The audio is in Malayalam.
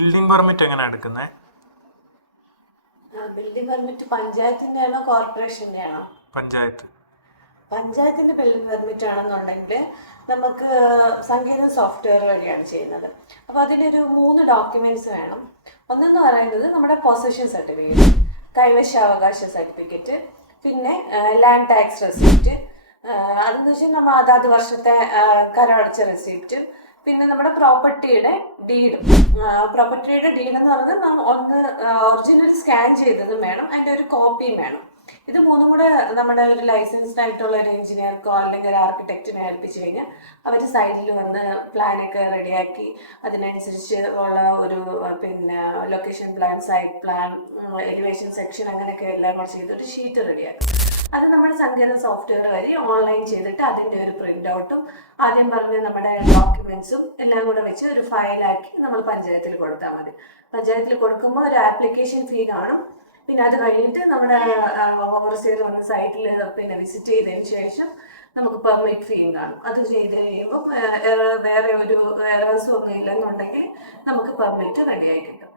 ബിൽഡിംഗ് പെർമിറ്റ് എങ്ങനെയാണ് എടുക്കുന്നത്? ബിൽഡിംഗ് പെർമിറ്റ് പഞ്ചായത്തിന്റെ ആണോ കോർപ്പറേഷന്റെ ആണോ? പഞ്ചായത്ത്. പഞ്ചായത്തിന്റെ ബിൽഡിംഗ് പെർമിറ്റ് ആണെന്നുണ്ടെങ്കിൽ നമുക്ക് സംഗീത സോഫ്റ്റ്വെയർ വഴിയാണ് ചെയ്യുന്നത്. അപ്പോൾ അതിനൊരു 3 ഡോക്യുമെന്റ്സ് വേണം. ഒന്നെന്ന് പറയുന്നത് നമ്മുടെ പൊസഷൻ സർട്ടിഫിക്കറ്റ്, കൈവശാവകാശ സർട്ടിഫിക്കറ്റ്, പിന്നെ ലാൻഡ് ടാക്സ് റെസിപ്റ്റ്, അതെന്ന് വെച്ചാൽ നമ്മൾ അതാത് വർഷത്തെ കരമടച്ച റെസിപ്റ്റ്, പിന്നെ നമ്മുടെ പ്രോപ്പർട്ടിയുടെ ഡീഡും. പ്രോപ്പർട്ടിയുടെ ഡീഡ് എന്ന് പറയുന്നത് ഒന്ന് ഒറിജിനൽ സ്കാൻ ചെയ്തതും വേണം, അതിൻ്റെ ഒരു കോപ്പിയും വേണം. ഇത് 3 കൂടെ നമ്മുടെ ഒരു ലൈസൻസ്ഡ് ആയിട്ടുള്ള ഒരു എഞ്ചിനീയർക്കോ അല്ലെങ്കിൽ ഒരു ആർക്കിടെക്റ്റിനെ ഏൽപ്പിച്ചു കഴിഞ്ഞാൽ അവർ സൈഡിൽ വന്ന് പ്ലാനൊക്കെ റെഡിയാക്കി അതിനനുസരിച്ച് ഉള്ള ഒരു പിന്നെ location plan, site plan, elevation section അങ്ങനെയൊക്കെ എല്ലാം കൂടെ ചെയ്ത് ഒരു ഷീറ്റ് റെഡിയാക്കും. അത് നമ്മൾ സങ്കേത സോഫ്റ്റ്വെയർ വഴി ഓൺലൈൻ ചെയ്തിട്ട് അതിൻ്റെ ഒരു പ്രിന്റ് ഔട്ടും ആദ്യം പറഞ്ഞ നമ്മുടെ ഡോക്യുമെന്റ്സും എല്ലാം കൂടെ വെച്ച് ഒരു ഫയലാക്കി നമ്മൾ പഞ്ചായത്തിൽ കൊടുത്താൽ മതി. പഞ്ചായത്തിൽ കൊടുക്കുമ്പോൾ ഒരു ആപ്ലിക്കേഷൻ ഫീ കാണും. പിന്നെ അത് കഴിഞ്ഞിട്ട് നമ്മുടെ ഓവർസിയർ വന്ന സൈറ്റിൽ പിന്നെ വിസിറ്റ് ചെയ്തതിന് ശേഷം നമുക്ക് പെർമിറ്റ് ഫീയും കാണും. അത് ചെയ്ത് കഴിയുമ്പോൾ വേറെ ഒരു എറേഴ്സും ഒന്നും ഇല്ലെന്നുണ്ടെങ്കിൽ നമുക്ക് പെർമിറ്റ് റെഡിയായി കിട്ടും.